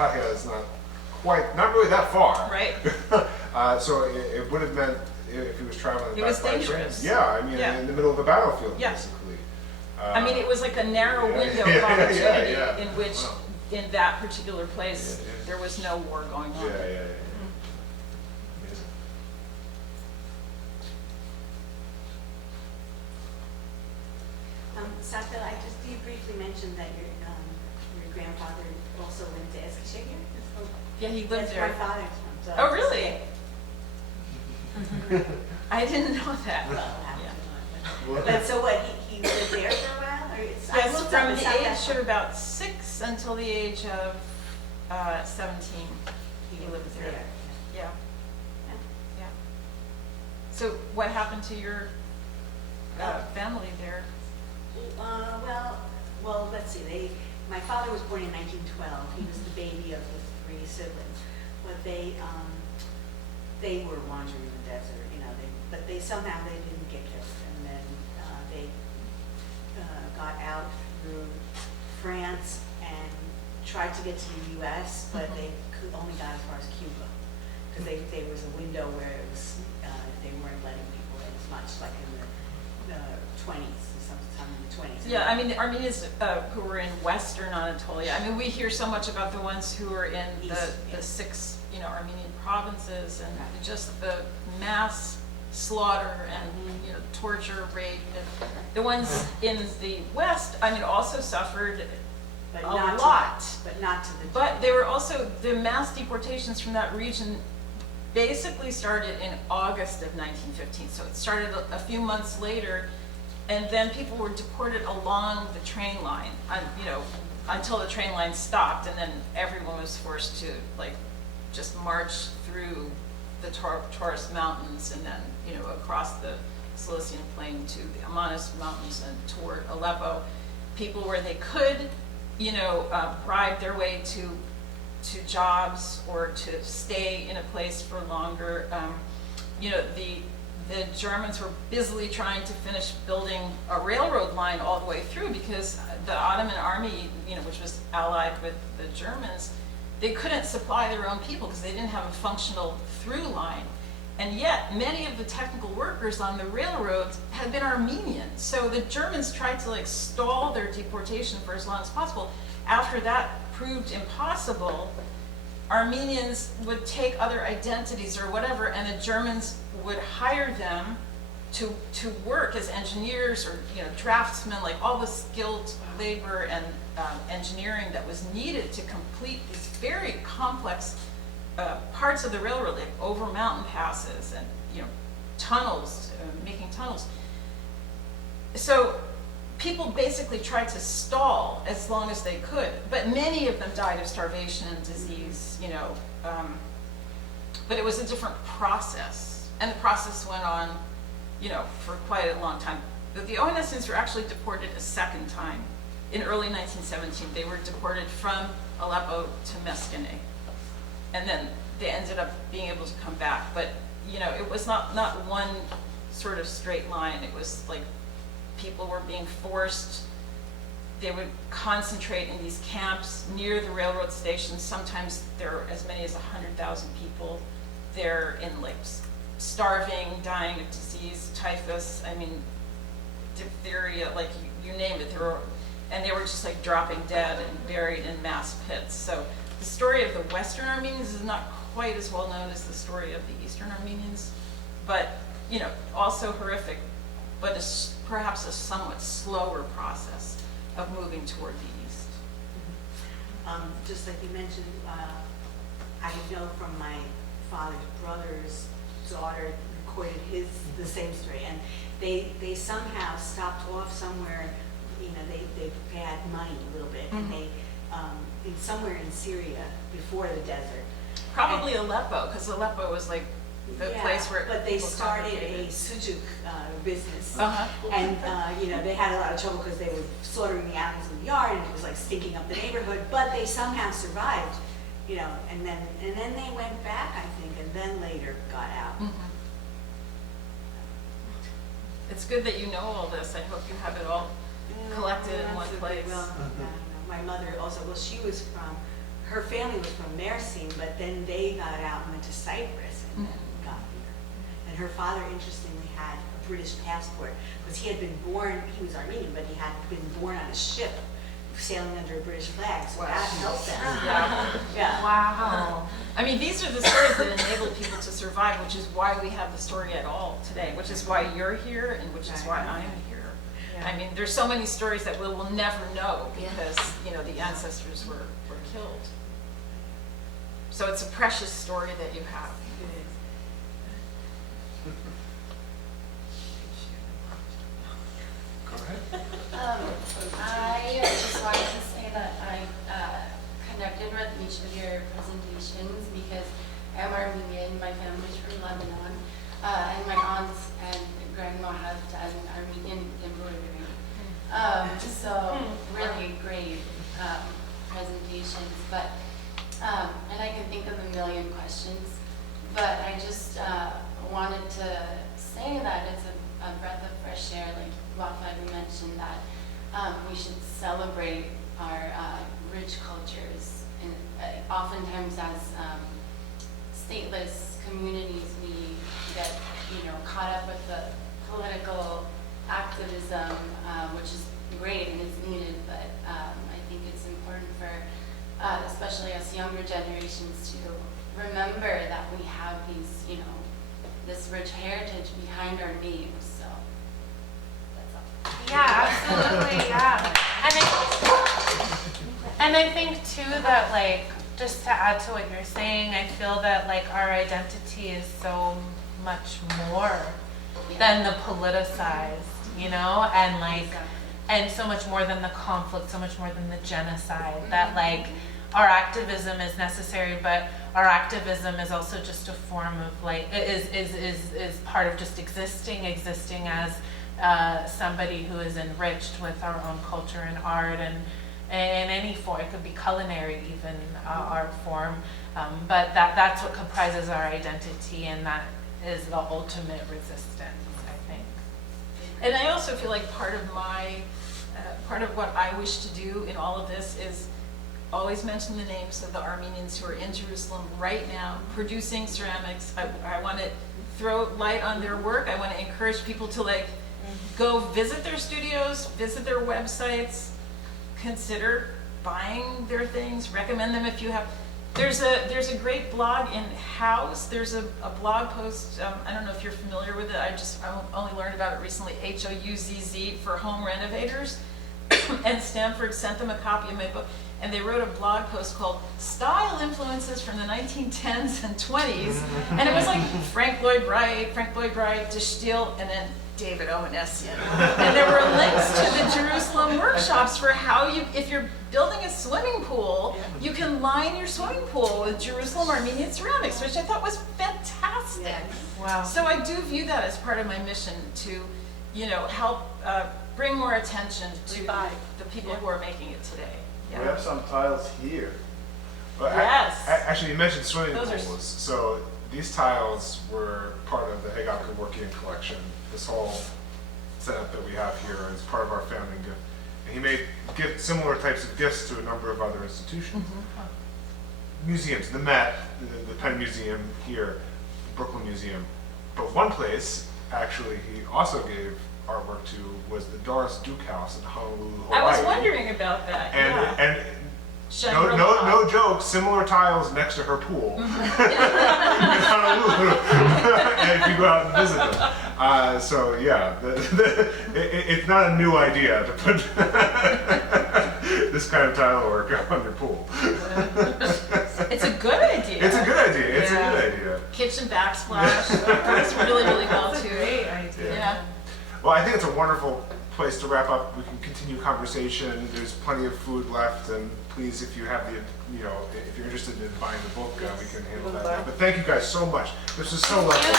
Tahia is not really that far. Right. So it would have meant if he was traveling It back was by train. dangerous. Yeah, I mean, Yeah. in the middle of the battlefield, Yeah. basically. I mean, it was like a narrow window of Yeah, opportunity yeah. in which, Wow. in that particular place, Yeah, yeah. there was no war going on. Yeah. Amazing. Sato, you briefly mentioned that your grandfather also went to Eskişehir. Yeah, he lived That's there. where my father's from. So Oh, really? I didn't know that. Well, Yeah. but so what? He lived there for a while, or it's? I Yes, looked up, from it's the not that age far. of about 6 until the age of 17, he lived there. Yeah. Yeah. So what happened to your family there? Well, let's see. My father was born in 1912. He was the baby of the 3 siblings, but they were wandering in the desert, but they somehow didn't get killed, and then they got out through France and tried to get to the U.S., but they only got as far as Cuba, because there was a window where it was they weren't letting people in as much, like in the 20s. Sometime in the 20s. Yeah, I mean, the Armenians who were in Western Anatolia, I mean, we hear so much about the ones who were in the 6, Armenian provinces, and just the mass slaughter and, torture, rape. And the ones in the West, I mean, also suffered but a not lot. But not to the. But they were also, the mass deportations from that region basically started in August of 1915. So it started a few months later. And then people were deported along the train line, until the train line stopped, and then everyone was forced to just march through the Taurus Mountains, and then across the Cilician Plain to the Ohanessian Mountains and toward Aleppo. People where they could, bribe their way to jobs or to stay in a place for longer. The Germans were busily trying to finish building a railroad line all the way through, because the Ottoman army, which was allied with the Germans, they couldn't supply their own people because they didn't have a functional through line. And yet, many of the technical workers on the railroads had been Armenian. So the Germans tried to stall their deportation for as long as possible. After that proved impossible, Armenians would take other identities or whatever, and the Germans would hire them to work as engineers or draftsmen, all the skilled labor and engineering that was needed to complete these very complex parts of the railroad, like over mountain passes and tunnels, making tunnels. So people basically tried to stall as long as they could, but many of them died of starvation and disease, but it was a different process, and the process went on, for quite a long time. The Ohanessians were actually deported a second time. In early 1917, they were deported from Aleppo to Meskene, and then they ended up being able to come back, but it was not one sort of straight line. It was like people were being forced. They would concentrate in these camps near the railroad stations. Sometimes there were as many as 100,000 people there in starving, dying of disease, typhus, diphtheria, you name it. They were just dropping dead and buried in mass pits. So the story of the Western Armenians is not quite as well known as the story of the Eastern Armenians, but also horrific, but perhaps a somewhat slower process of moving toward the east. Just like you mentioned, I know from my father's brother's daughter recorded the same story, and they somehow stopped off somewhere. They had money a little bit, and they somewhere in Syria before the desert. Probably Aleppo, because Aleppo was the place where. But they started a sujuk business, Uh-huh. and they had a lot of trouble because they were slaughtering the animals in the yard, and it was stinking up the neighborhood. But they somehow survived, and then they went back, I think, and then later got out. Mm-hmm. It's good that you know all this. I hope you have it all collected in one place. Well, my mother also. Well, she was from her family was from Mersin, but then they got out and went to Cyprus and then got here. And her father, interestingly, had a British passport because he had been born, he was Armenian, but he had been born on a ship sailing under a British flag, so that helped them. Yeah. Wow. I mean, these are the stories that enable people to survive, which is why we have the story at all today, which is why you're here and which is why I'm here. I mean, there's so many stories that we'll never know because, you know, the ancestors were killed. So it's a precious story that you have. Go ahead. I just wanted to say that I connected with each of your presentations because I'm Armenian, my family's from Lebanon, and my aunts and grandma have done Armenian embroidery. So really great presentations, but and I can think of a million questions, but I just wanted to say that it's a breath of fresh air, like Wafa mentioned, that we should celebrate our rich cultures. And oftentimes as stateless communities, we get caught up with the political activism, which is great and is needed, but I think it's important for, especially us younger generations, to remember that we have these, this rich heritage behind our names. So that's all. Yeah, absolutely, yeah. And I think too that, like, just to add to what you're saying, I feel that like our identity is so much more than the politicized, and like, and so much more than the conflict, so much more than the genocide, that like our activism is necessary, but our activism is also just a form of like, is part of just existing as somebody who is enriched with our own culture and art and in any form. It could be culinary even, art form, but that's what comprises our identity, and that is the ultimate resistance, I think. And I also feel like part of what I wish to do in all of this is always mention the names of the Armenians who are in Jerusalem right now producing ceramics. I want to throw light on their work. I want to encourage people to like go visit their studios, visit their websites, consider buying their things, recommend them if you have. There's a great blog in House. There's a blog post, I don't know if you're familiar with it, I only learned about it recently, HOUZZ, for home renovators. And Stanford sent them a copy of my book, and they wrote a blog post called Style Influences from the 1910s and 20s. And it was like Frank Lloyd Wright, De Stijl, and then David Ohanessian. And there were links to the Jerusalem workshops for how if you're building a swimming pool, you can line your swimming pool with Jerusalem Armenian ceramics, which I thought was fantastic. Wow. So I do view that as part of my mission to, help bring more attention to the people who are making it today. We have some tiles here. Well, Yes. Actually, you mentioned swimming Those are pools. So these tiles were part of the Hagop Kevorkian collection. This whole setup that we have here is part of our family gift. And he made similar types of gifts to a number of other institutions. Museums, the Met, the Penn Museum here, the Brooklyn Museum. But one place, actually, he also gave artwork to was the Doris Duke House in Honolulu, Hawaii. I was wondering about that. And Shangri-La. no joke, similar tiles next to her pool in Honolulu. And if you go out and visit them. So yeah, it's not a new idea to put this kind of tile work on your pool. It's a good idea. It's a good idea. It's a good idea. Kitchen backsplash. Works really, really well too. Great idea. Yeah. Well, I think it's a wonderful place to wrap up. We can continue conversation. There's plenty of food left, and please, if you have if you're interested in buying the book, we can handle that. But thank you guys so much. This was so lovely.